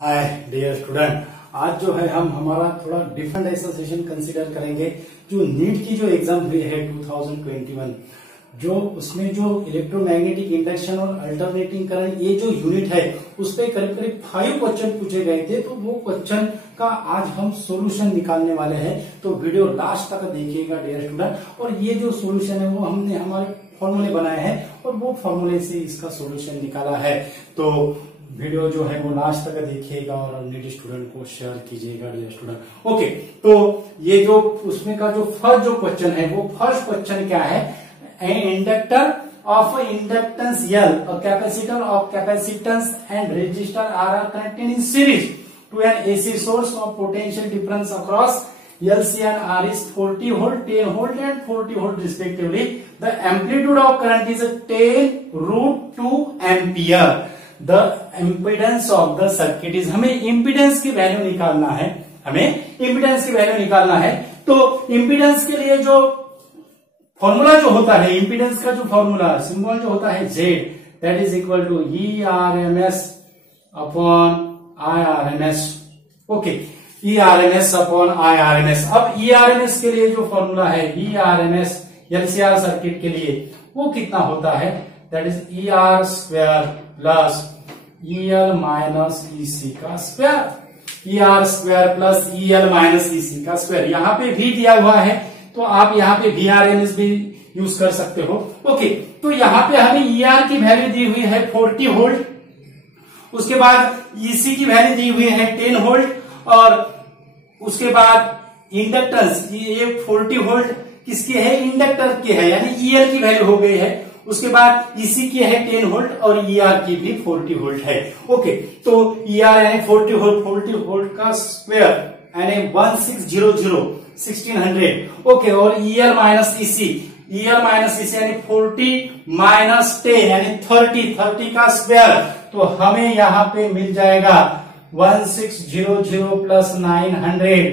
Hi dear student, आज जो है हम हमारा थोड़ा डिफरेंट ऐसा सेशन कंसीडर करेंगे। जो नीट की जो एग्जाम हुई है 2021, जो उसमें जो इलेक्ट्रोमैग्नेटिक इंडक्शन और अल्टरनेटिंग करंट ये जो यूनिट है उस पे करीब करीब 5 क्वेश्चन पूछे गए थे। तो वो क्वेश्चन का आज हम सॉल्यूशन निकालने वाले हैं। तो वीडियो लास्ट तक देखिएगा डियर स्टूडेंट। और ये जो सॉल्यूशन है वो हमने हमारे फॉर्मूले बनाए हैं और वो फॉर्मूले से इसका सॉल्यूशन निकाला है। तो वीडियो जो है वो लास्ट तक देखिएगा और नीट स्टूडेंट को शेयर कीजिएगा डियर स्टूडेंट। ओके, तो ये जो उसमें का जो फर्स्ट जो क्वेश्चन है वो फर्स्ट क्वेश्चन क्या है, inductor of inductance L, a capacitor of capacitance and resistor are connected in series to an AC source of potential difference across LC and R is 40 volt, 10 volt and 40 volt respectively. The amplitude of current is 10√2 ampere. The impedance of the circuit is, हमें impedance की value निकालना है, तो impedance के लिए जो formula जो होता है, इंपीडेंस का जो फॉर्मूला सिंबल जो होता है Z, that is equal to ERMS upon IRMS। Okay, ERMS upon IRMS। अब ERMS के लिए जो फॉर्मूला है ERMS LCR सर्किट के लिए वो कितना होता है, that is ER square plus EL minus EC का square, ER square plus EL minus EC का स्क्वायर। यहाँ पे भी दिया हुआ है तो आप यहाँ पे VRMS भी यूज कर सकते हो। ओके, तो यहाँ पे हमें ER की वैल्यू दी हुई है 40 वोल्ट, उसके बाद EC की वैल्यू दी हुई है 10 वोल्ट और उसके बाद इंडक्टेंस ये 40 वोल्ट किसकी है, इंडक्टर की है, यानी EL की वैल्यू हो गई है। उसके बाद EC की है 10 वोल्ट और ER की भी 40 वोल्ट है। ओके, तो ER यानी 40 वोल्ट का स्क्वायर यानी 1600 ओके, और EL माइनस EC यानी 40 माइनस 10 यानी 30 का स्क्वायर, तो हमें यहाँ पे मिल जाएगा 1600 plus 900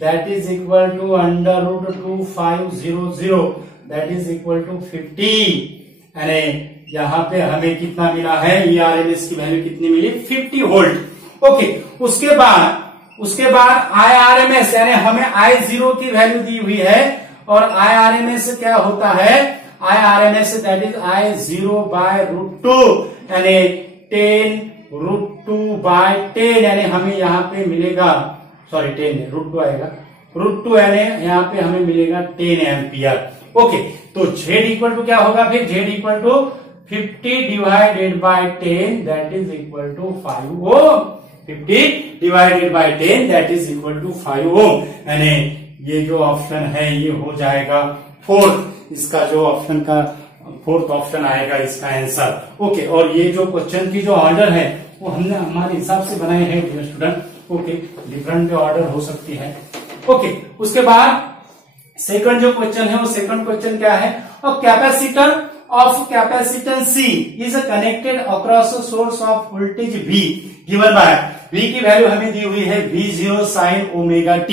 that is equal to √2500 that is equal to 50। यानी यहाँ पे हमें कितना मिला है, ERMS की वैल्यू कितनी मिली, 50 वोल्ट। ओके, उसके बाद IRMS यानी हमें I0 की वैल्यू दी हुई है और IRMS क्या होता है, IRMS that is I0 bye √2 यानी 10√2/10 यानी हमें यहाँ पे मिलेगा, सॉरी 10 √2 आएगा, √2 यानी यहाँ पे हमें मिलेगा 10 एम्पियर। ओके, तो Z इक्वल टू क्या होगा, फिर Z equal to 50 divided by 10 that is equal to 5 ohm. 50 divided by 10 that is equal to 5 ohm. यानी ये जो ऑप्शन है ये हो जाएगा फोर्थ, इसका जो ऑप्शन का फोर्थ ऑप्शन आएगा इसका आंसर। ओके, और ये जो क्वेश्चन की जो ऑर्डर है वो हमने हमारे हिसाब से बनाए हैं डियर स्टूडेंट। ओके, डिफरेंट भी ऑर्डर हो सकती है। ओके, उसके बाद सेकंड जो क्वेश्चन है वो सेकंड क्वेश्चन क्या है, capacitor of capacitance C is connected across a source of voltage V given by V की वैल्यू हमें दी हुई है V0 sin omega t।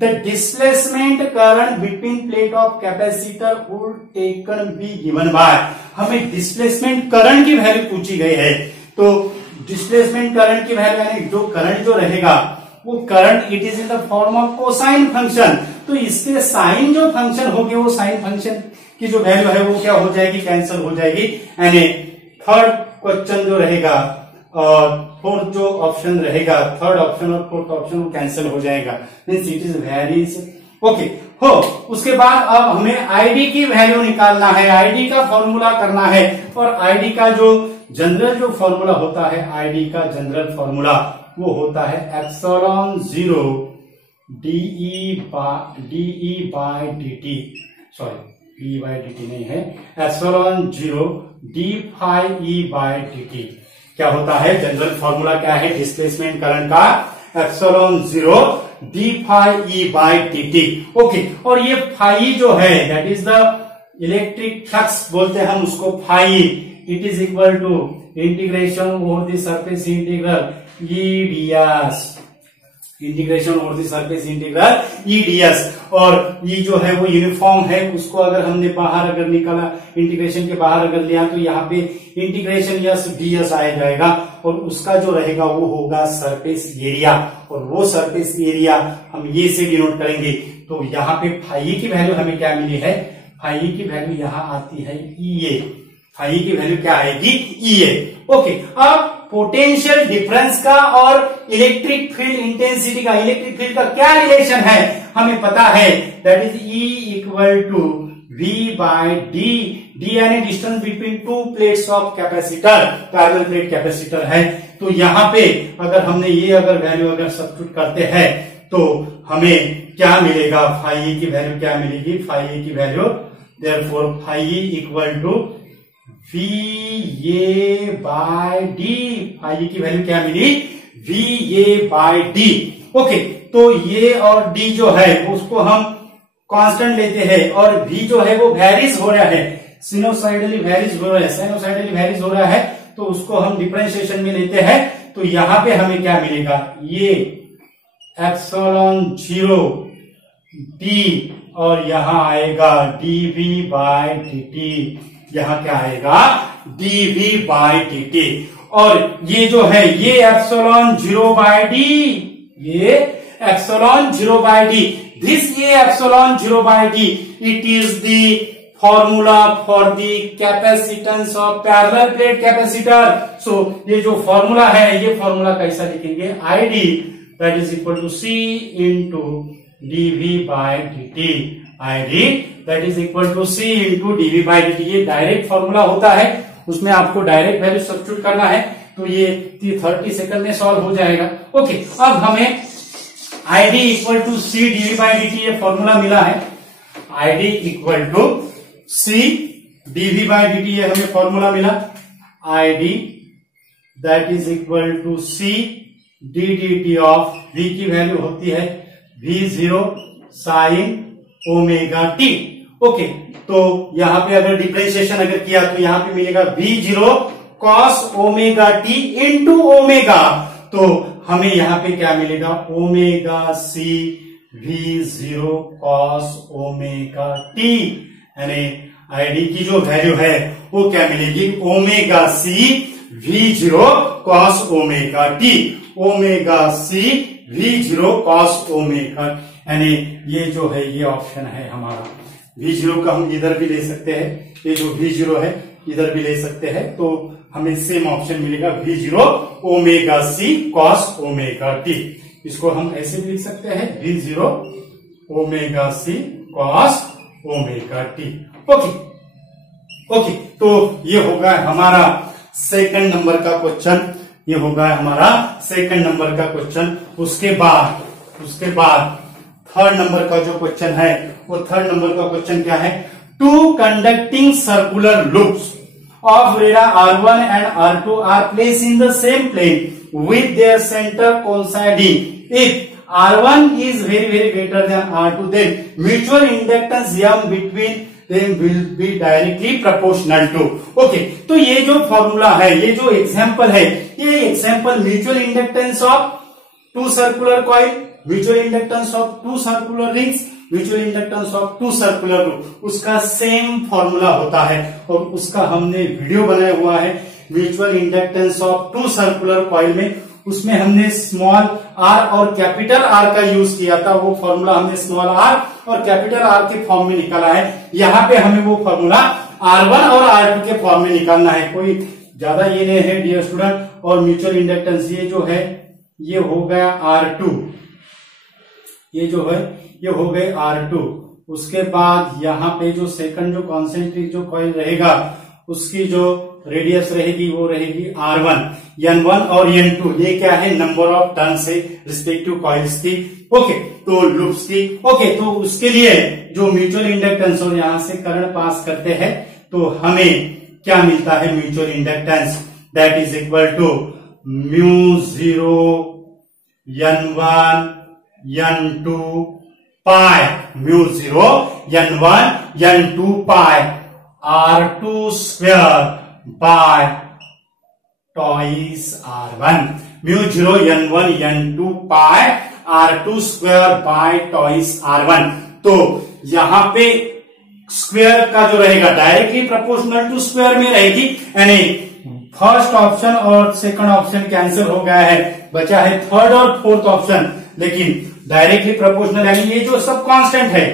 The displacement current between plate of capacitor would taken be given by, हमें displacement current की value पूछी गई है। तो डिस्प्लेसमेंट करंट की वैल्यू यानी जो करंट जो रहेगा वो current it is in the form of cosine function, तो इसके साइन जो फंक्शन होगी वो साइन फंक्शन की जो वैल्यू है वो क्या हो जाएगी, कैंसिल हो जाएगी। यानी थर्ड क्वेश्चन जो रहेगा और फोर्थ जो ऑप्शन रहेगा, थर्ड ऑप्शन और फोर्थ ऑप्शन वो कैंसिल हो जाएगा, means it is very okay हो। उसके बाद अब हमें आईडी की वैल्यू निकालना है, आईडी का फॉर्मूला करना है और आईडी का जो जनरल जो फॉर्मूला होता है, आईडी का जनरल फॉर्मूला वो होता है epsilon 0 DE by dt, sorry PE by dt नहीं है, epsilon 0 d phi E by dt। क्या होता है, जनरल फॉर्मूला क्या है डिस्प्लेसमेंट करंट का, epsilon 0 d phi E by dt। Okay, और ये phi जो है that is the electric flux बोलते हैं हम उसको phi, it is equal to integration over the surface integral E ds integration और दी सरफेस इंटीग्रल ईडीएस। और ये जो है वो यूनिफॉर्म है, उसको अगर हमने बाहर अगर निकाला, इंटीग्रेशन के बाहर अगर लिया तो यहाँ पे इंटीग्रेशन यस डीएस आ जाएगा और उसका जो रहेगा वो होगा सरफेस एरिया। और वो सरफेस एरिया हम ये से डिनोट करेंगे। तो यहाँ पे फाई की वैल्यू हमें क्या मिली है, फाई की वैल्यू यहाँ आती है ईए। फाई की वैल्यू क्या आएगी, ईए। ओके, अब पोटेंशियल डिफरेंस का और इलेक्ट्रिक फील्ड इंटेंसिटी का, इलेक्ट्रिक फील्ड का क्या रिलेशन है हमें पता है, that is E equal to V by D. D यानी distance between two plates of capacitor, parallel plate capacitor है। तो यहाँ पे अगर हमने ये अगर वैल्यू अगर सब्स्टिट्यूट करते हैं तो हमें क्या मिलेगा, फाई की वैल्यू क्या मिलेगी, फाई की value therefore phi equal to V A by D. Phi की वैल्यू क्या मिली, V A by D. Okay, तो ये और डी जो है उसको हम कांस्टेंट लेते हैं और v जो है वो वेरीज हो रहा है, सिनोसाइडली वेरीज हो रहा है, साइनोसाइडली वेरीज हो रहा है, तो उसको हम डिफरेंशिएशन में लेते हैं। तो यहां पे हमें क्या मिलेगा, ये एप्सिलॉन 0 डी और यहां आएगा dv बाय dt। यहां क्या आएगा, dv बाय dt। और ये जो है ये एप्सिलॉन 0 बाय डी, ये एप्सिलॉन 0 बाय डी, this ये epsilon 0 by d, it is the formula for the capacitance of parallel plate capacitor। so ये जो फॉर्मूला है, ये फॉर्मूला कैसा लिखेंगे, id that is equal to c into dv by dt। id that is equal to c into dv by dt। ये direct formula होता है, उसमें आपको डायरेक्ट वैल्यू सब्स्टिट्यूट करना है, तो ये 30 सेकंड में सॉल्व हो जाएगा। ओके, अब हमें id equal to C dv by dt ये फॉर्मूला मिला है, id equal to C dv by dt ये हमें फॉर्मूला मिला, id that is equal to C D dt of v की वैल्यू होती है v0 sine omega t। Okay, तो यहाँ पे अगर डिफरेंशिएशन अगर किया तो यहाँ पे मिलेगा v0 cos omega t into omega. तो हमें यहाँ पे क्या मिलेगा, omega C v0 cos omega t, यानी आईडी की जो वैल्यू है वो क्या मिलेगी, omega C v0 cos omega t, omega C v0 cos omega. यानी ये जो है ये ऑप्शन है हमारा। v0 का हम इधर भी ले सकते हैं, ये जो v0 है इधर भी ले सकते हैं, तो हमें सेम ऑप्शन मिलेगा v0 omega C cos omega T. इसको हम ऐसे भी लिख सकते हैं v0 omega C cos omega T. Okay okay, तो ये होगा हमारा सेकंड नंबर का क्वेश्चन, ये होगा हमारा सेकंड नंबर का क्वेश्चन। उसके बाद थर्ड नंबर का जो क्वेश्चन है वो थर्ड नंबर का क्वेश्चन क्या है, two conducting circular loops of radar R1 and R2 are placed in the same plane with their center coinciding. If R1 is very greater than R2, then mutual inductance M between them will be directly proportional to। Okay, तो ये जो formula है, ये जो example है, ये example mutual inductance of two circular coil, mutual inductance of two circular rings, mutual inductance of two circular loop, उसका same formula होता है और उसका हमने वीडियो बनाया हुआ है। Mutual inductance of two circular coil में उसमें हमने स्मॉल आर और कैपिटल आर का यूज किया था, वो फॉर्मूला हमने स्मॉल आर और कैपिटल आर के फॉर्म में निकाला है। यहाँ पे हमें वो फॉर्मूला R1 और R2 के फॉर्म में निकालना है, कोई ज्यादा ये नहीं है डियर स्टूडेंट। और म्यूचुअल इंडक्टेंस ये जो है ये हो गया R2, ये जो है ये हो गए R2। उसके बाद यहाँ पे जो सेकंड जो कॉन्सेंट्रिक जो कॉइल रहेगा उसकी जो रेडियस रहेगी वो रहेगी R1, N1 और N2, ये क्या है, नंबर ऑफ टर्न से रिस्पेक्टिव कॉइल्स की। ओके, तो लूप्स की। ओके, तो उसके लिए जो म्यूचुअल इंडक्टेंस और यहां से करंट पास करते हैं तो हमें क्या मिलता है, mutual inductance that is equal to μ0 N1 N2 pi, μ0 N1 N2 pi R2 square by twice R1, μ0 N1 N2 pi R2 square by twice R1। तो यहाँ पे स्क्वायर का जो रहेगा डायरेक्टली प्रोपोर्शनल टू स्क्वायर में रहेगी, यानी फर्स्ट ऑप्शन और सेकंड ऑप्शन कैंसिल हो गया है, बचा है थर्ड और फोर्थ ऑप्शन। लेकिन डायरेक्टली प्रोपोर्शनल यानी ये जो सब कांस्टेंट है,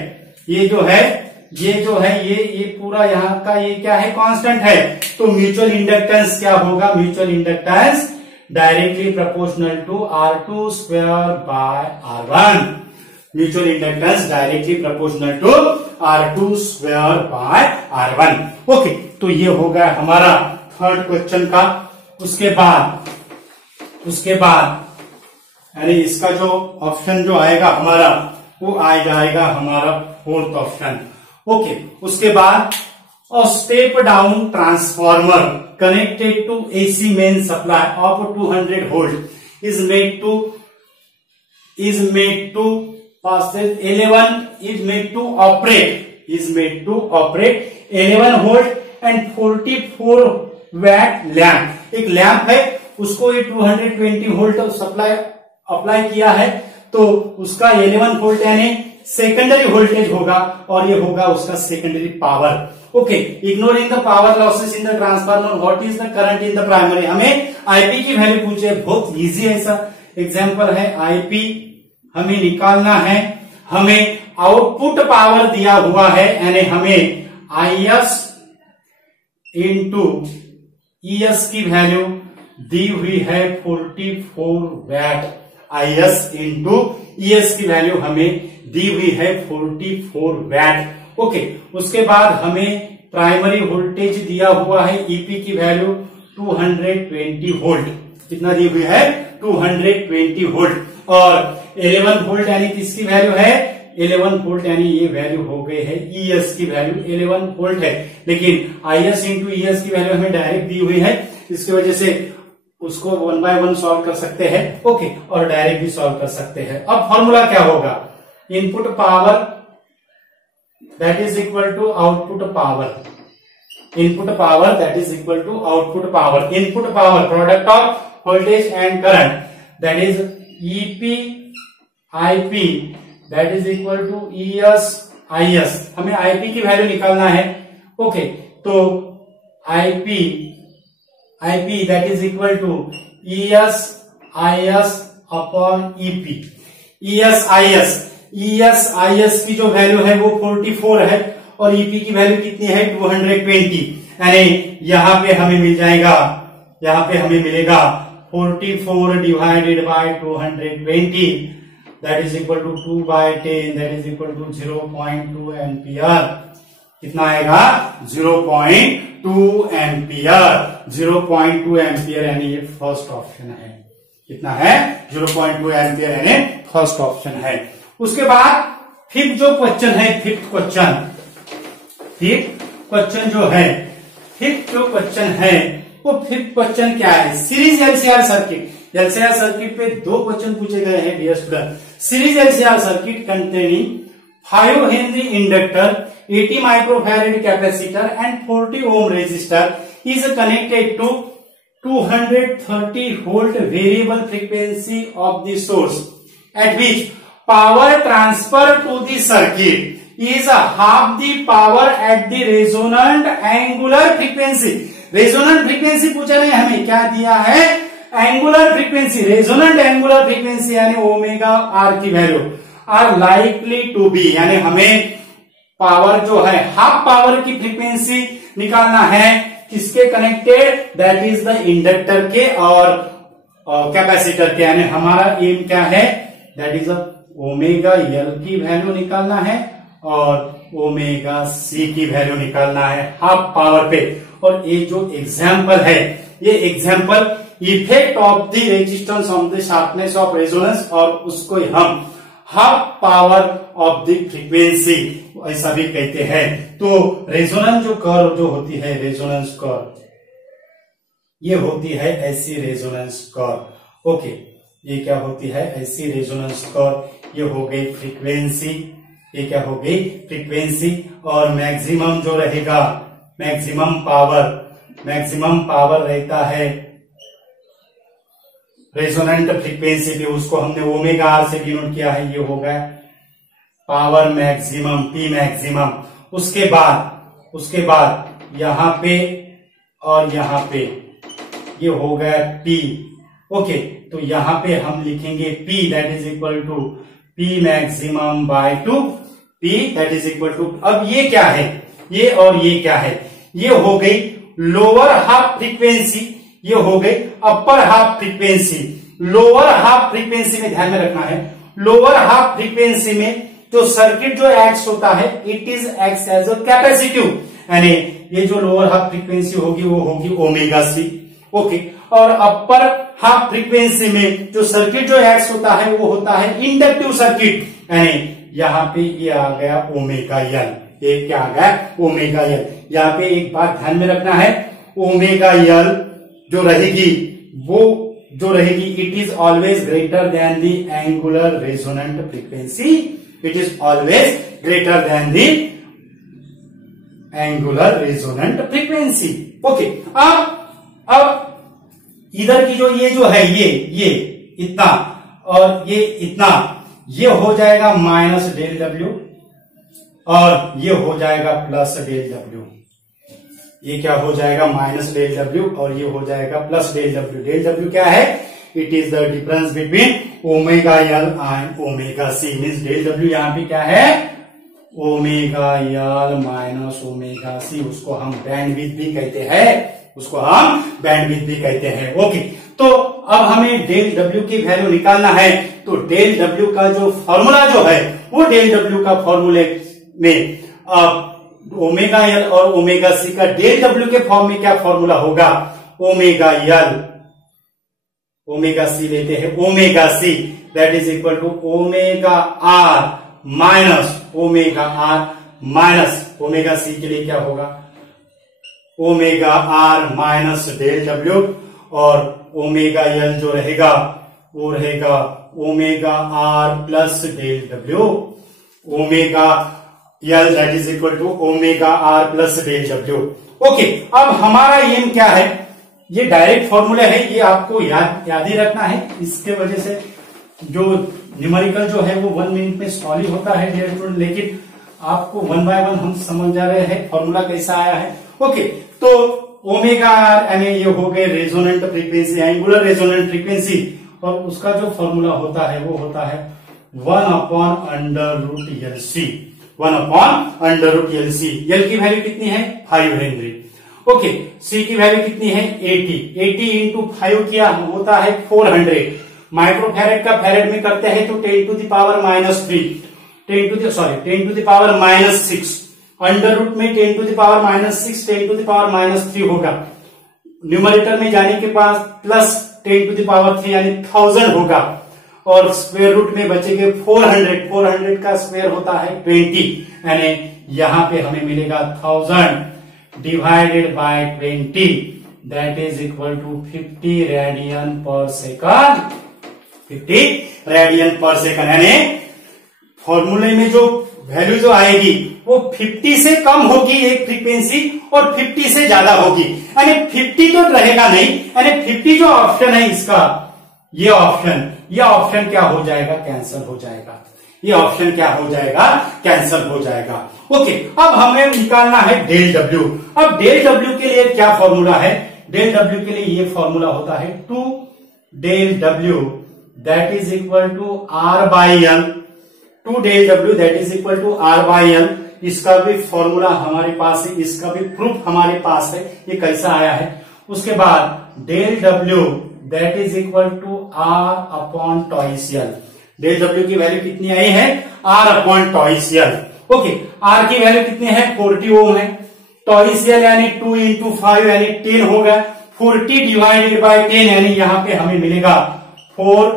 ये जो है ये पूरा यहाँ का ये क्या है, कांस्टेंट है। तो म्यूचुअल इंडक्टेंस क्या होगा, mutual inductance directly proportional to R2 square by R1। Mutual inductance directly proportional to R2 square by R1। Okay, तो ये हो गया हमारा थर्ड क्वेश्चन का। उसके बाद यानी इसका जो ऑप्शन जो आएगा हमारा वो आ जाएगा हमारा फोर्थ ऑप्शन। ओके, उसके बाद a step down transformer connected to AC main supply of 200 volt is made to operate 11 volt and 44 watt lamp. एक लैंप है, उसको ये 220 वोल्ट सप्लाई अप्लाई किया है, तो उसका 11 वोल्ट यानी सेकेंडरी वोल्टेज होगा और ये होगा उसका secondary power. Okay, ignoring the power losses in the transformer, what is the current in the primary. हमें आईपी की वैल्यू पूछे, बहुत इजी ऐसा एग्जांपल है। आईपी हमें निकालना है, हमें आउटपुट पावर दिया हुआ है, यानी हमें आईएस इंटू ईएस की वैल्यू दी हुई है 44 वैट। आईएस इंटू ईएस की वैल्यू हमें दी हुई है 44 वैट। ओके, उसके बाद हमें प्राइमरी वोल्टेज दिया हुआ है, ईपी की वैल्यू 220 वोल्ट। कितना दी हुई है, 220 वोल्ट। और 11 वोल्ट यानी किसकी वैल्यू है, 11 वोल्ट यानी ये वैल्यू हो गई है ईएस की वैल्यू 11 वोल्ट है। लेकिन आईएस इंटू ईएस की वैल्यू हमें डायरेक्ट दी हुई है, इसकी वजह से उसको 1 बाय 1 सॉल्व कर सकते हैं। ओके, और डायरेक्ट भी सॉल्व कर सकते हैं। अब फॉर्मूला क्या होगा, input power that is equal to output power. Input power that is equal to output power. Input power product of voltage and current that is EP IP that is equal to ES IS. हमें IP की value निकालना है। Okay, तो IP that is equal to ES IS upon EP. ES IS की जो value है वो 44 है और ईपी की वैल्यू कितनी है 220, यानी यहाँ पे हमें मिलेगा 44 divided by 220 that is equal to 2/10 that is equal to 0.2 ampere. कितना आएगा, 0.2 एम्पियर। 0.2 एम्पियर यानी ये फर्स्ट ऑप्शन है। कितना है, 0.2 एम्पियर यानी फर्स्ट ऑप्शन है। उसके बाद फिफ्थ जो क्वेश्चन है, फिफ्थ क्वेश्चन है वो फिफ्थ क्वेश्चन क्या है, series LCR circuit. LCR circuit पे 2 क्वेश्चन पूछे गए हैं dear student. Series LCR circuit containing 5 henry inductor, 80 microfarad capacitor and 40 ohm resistor is connected to 230 volt variable frequency of the source at which power transfer to the circuit is half the power at the resonant angular frequency। Resonant frequency पूछा नहीं, हमें क्या दिया है, angular frequency. Resonant angular frequency यानी omega R की value are likely to be, यानी हमें पावर जो है हाफ पावर की फ्रीक्वेंसी निकालना है। किसके connected, that is the inductor के और कैपेसिटर के, यानी हमारा एम क्या है, दैट इज ओमेगा एल की वैल्यू निकालना है और ओमेगा सी की वैल्यू निकालना है हाफ पावर पे। और ये जो एग्जाम्पल है, ये example effect of the resistance of the sharpness of resonance, और उसको हम half power of the frequency ऐसा भी कहते हैं। तो रेजोनेंस जो कर्व जो होती है, रेजोनेंस कर्व, ये होती है ऐसी रेजोनेंस कर्व। ओके, ये क्या होती है, ऐसी रेजोनेंस कर्व। ये हो गई फ्रीक्वेंसी, ये क्या हो गई फ्रीक्वेंसी। और मैक्सिमम जो रहेगा, मैक्सिमम पावर रहता है रेजोनेंट फ्रीक्वेंसी पे, उसको हमने ओमेगा आर से डिनोट किया है, ये हो गया पावर मैक्सिमम, पी मैक्सिमम। उसके बाद यहां पे और यहां पे ये हो गया पी। ओके, तो यहां पे हम लिखेंगे P that is equal to P maximum by 2, P that is equal to, अब ये क्या है, ये और ये क्या है, ये हो गई लोअर हाफ फ्रीक्वेंसी, ये हो गई upper half frequency. Lower half frequency में ध्यान में रखना है, लोअर हाफ फ्रीक्वेंसी में जो सर्किट जो एक्ट होता है it is act as a capacitive, यानी ये जो लोअर हाफ फ्रीक्वेंसी होगी वो होगी ओमेगा सी। ओके, और अपर हाफ फ्रीक्वेंसी में जो सर्किट जो एक्ट होता है वो होता है इंडक्टिव सर्किट, यानी यहाँ पे ये आ गया ओमेगा एल, ये क्या आ गया ओमेगा एल। यहाँ पे एक बात ध्यान में रखना है, ओमेगा एल जो रहेगी वो जो रहेगी it is always greater than the angular resonant frequency, it is always greater than the angular resonant frequency. Okay, अब इधर की जो ये जो है ये इतना और ये इतना, ये हो जाएगा माइनस डेल डब्ल्यू और ये हो जाएगा प्लस डेल डब्ल्यू। ये क्या हो जाएगा माइनस डेल डब्ल्यू और ये हो जाएगा plus del W. Del W क्या है, it is the difference between omega L and omega C, means del W यहाँ पे क्या है omega L minus omega C, उसको हम बैंडविड्थ भी कहते हैं, उसको हम बैंडविड्थ भी कहते हैं। ओके, तो अब हमें डेल डब्ल्यू की वैल्यू निकालना है, तो डेल डब्ल्यू का जो फॉर्मूला जो है वो डेल डब्ल्यू का फॉर्मूले में ओमेगा एल और ओमेगा सी का डेल डब्ल्यू के फॉर्म में क्या फॉर्मूला होगा, ओमेगा एल ओमेगा सी लेते हैं, omega C that is equal to omega R minus omega C के लिए क्या होगा omega R minus del W, और ओमेगा एल जो रहेगा वो रहेगा omega R plus del W, omega L that is equal to omega R plus del W. Okay, अब हमारा एम क्या है, ये डायरेक्ट फॉर्मूला है, ये आपको याद ही रखना है, इसके वजह से जो न्यूमेरिकल जो है वो 1 मिनट में सॉल्व ही होता है डियर स्टूडेंट, लेकिन आपको 1 बाय 1 हम समझ जा रहे हैं फॉर्मूला कैसा आया है। ओके, तो ओमेगा आर यानी ये हो गए resonant frequency, angular resonant frequency, और उसका जो फॉर्मूला होता है वो होता है 1/√LC, 1/√LC। एल की वैल्यू कितनी है 5 हेनरी। ओके, सी की वैल्यू कितनी है 80 इंटू 5 किया होता है 400। माइक्रोफैरेड का फैरेड में करते हैं तो 10 to the power -3, 10 to the power -6, under root में 10 to the power -6, 10 to the power -3 होगा। न्यूमरेटर में जाने के पास प्लस 10 टू द पावर 3 यानी 1000 होगा, और स्क्वायर रूट में बचेंगे 400 का स्क्वायर होता है 20, यानी यहां पे हमें मिलेगा 1000 divided by 20 that is equal to 50 radian per second, 50 radian per second. यानी फॉर्मूले में जो वैल्यू जो आएगी वो 50 से कम होगी एक फ्रीक्वेंसी और 50 से ज्यादा होगी, यानी 50 तो रहेगा नहीं, यानी 50 जो ऑप्शन है इसका, ये ऑप्शन क्या हो जाएगा कैंसिल हो जाएगा, ये ऑप्शन क्या हो जाएगा कैंसिल हो जाएगा। ओके, अब हमें निकालना है डेल डब्ल्यू। अब डेल डब्ल्यू के लिए क्या फॉर्मूला है, डेल डब्ल्यू के लिए ये फॉर्मूला होता है 2 del W that is equal to R by L, 2 del W that is equal to R by L. इसका भी फॉर्मूला हमारे पास है, इसका भी प्रूफ हमारे पास है, ये कैसा आया है। उसके बाद del W that is equal to R upon twice L. Del W की वैल्यू कितनी आई है R upon twice L. Okay, R की वैल्यू कितनी है 40 ओम है, टॉइस एल यानी 2 इंटू 5 यानी 10 होगा, 40 डिवाइडेड बाय 10 यानी यहां पे हमें मिलेगा 4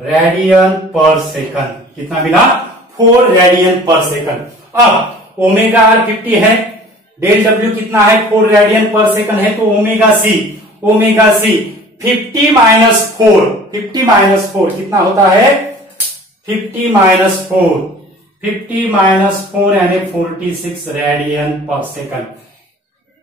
रेडियन पर सेकंड। कितना मिला 4 रेडियन पर सेकंड। अब ओमेगा आर 50 है, डेल डब्ल्यू कितना है 4 रेडियन पर सेकंड है, तो ओमेगा सी 50 माइनस 4 कितना होता है 50 माइनस 4 यानी 46 radian per second.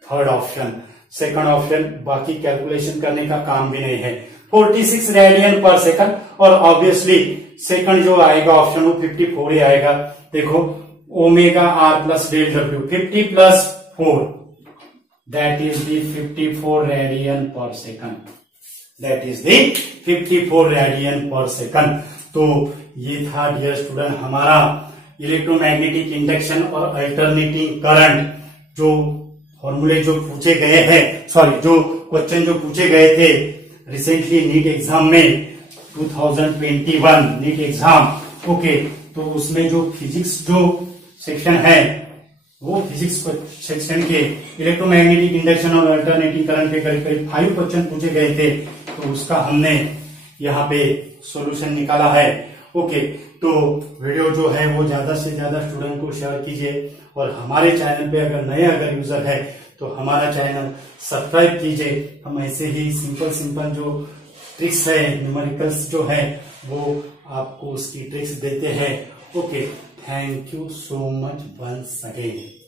Third option, second option बाकी कैलकुलेशन करने का काम भी नहीं है, 46 रेडियन पर सेकंड, और ऑब्वियसली सेकंड जो आएगा ऑप्शन वो 54 ही आएगा। देखो omega R plus del W 50 plus 4 that is the 54 radian per second, that is the 54 radian per second. तो ये था डियर स्टूडेंट हमारा इलेक्ट्रोमैग्नेटिक इंडक्शन और अल्टरनेटिंग करंट जो फॉर्मूले जो पूछे गए हैं, सॉरी जो क्वेश्चन जो पूछे गए थे रिसेंटली नीट एग्जाम में 2021 नीट एग्जाम। ओके, तो उसमें जो फिजिक्स जो सेक्शन है वो फिजिक्स सेक्शन के इलेक्ट्रोमैग्नेटिक इंडक्शन और अल्टरनेटिंग करंट के करीब करीब 5 क्वेश्चन पूछे गए थे, तो उसका हमने यहाँ पे सॉल्यूशन निकाला है। ओके, तो वीडियो जो है वो ज्यादा से ज्यादा स्टूडेंट को शेयर कीजिए, और हमारे चैनल पे अगर यूजर है तो हमारा चैनल सब्सक्राइब कीजिए। हम ऐसे ही सिंपल जो ट्रिक्स है, न्यूमेरिकल्स जो है वो आपको उसकी ट्रिक्स देते हैं। Okay, thank you so much once again.